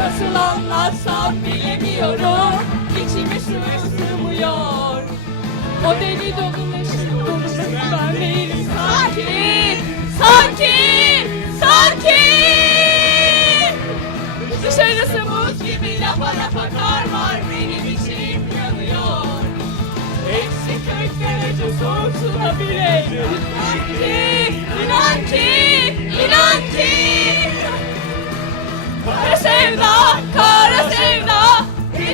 Nasıl anlatsam bilemiyorum. İçime su sığmıyor O deli dolu neşe dolu ben değilim sanki Sanki Sanki Dışarısı buz gibi lafa lafa kar var. Benim içim yanıyor. Eksi 40 derece soğuk suda bile. İnan ki İnan ki İnan ki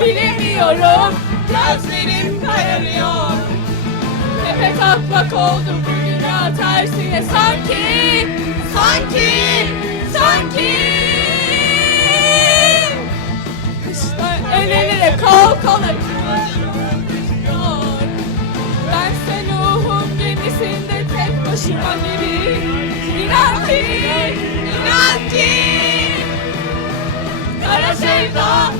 bilemiyorum. Gözlerim kararıyor. Tepe taklak oldu bu dünya tersine Sanki Sanki Sanki. İşte el ele kol kola. Ben sen ruhum gemisinde tek başıma gibi. İnan ki İnan ki. Kara sevda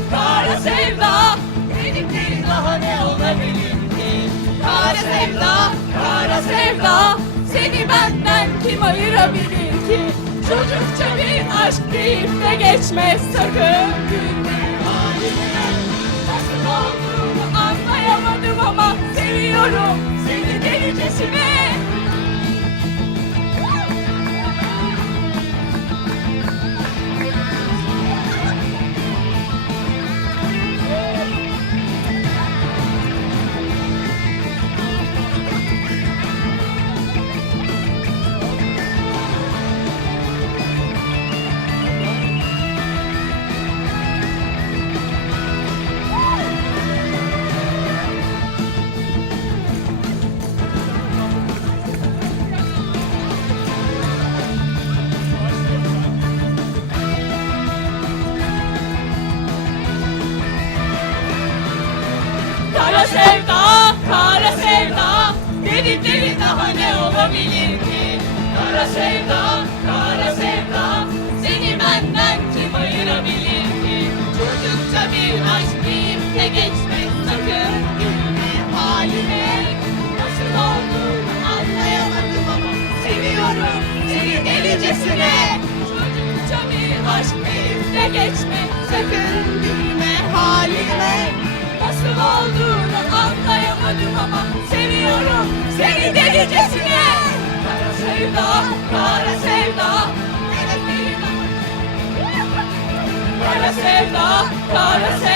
kara sevda Seni benden kim ayırabilir ki? Çocukça bir aşk deyip de geçme sakın gülme halime Nasıl olduğunu anlayamadım ama seviyorum seni delicesine Kara sevda, kara sevda. Dedikleri daha ne olabilir ki? Kara sevda, kara sevda. Seni benden kim ayırabilir ki? Çocukça bir aşk deyip de geçme sakın. Gülme haline. Nasıl olduğunu anlayamadım ama Seviyorum seni delicesine. Çocukça bir aşk deyip de geçme Sakın. Gülme haline Kara sevda, kara sevda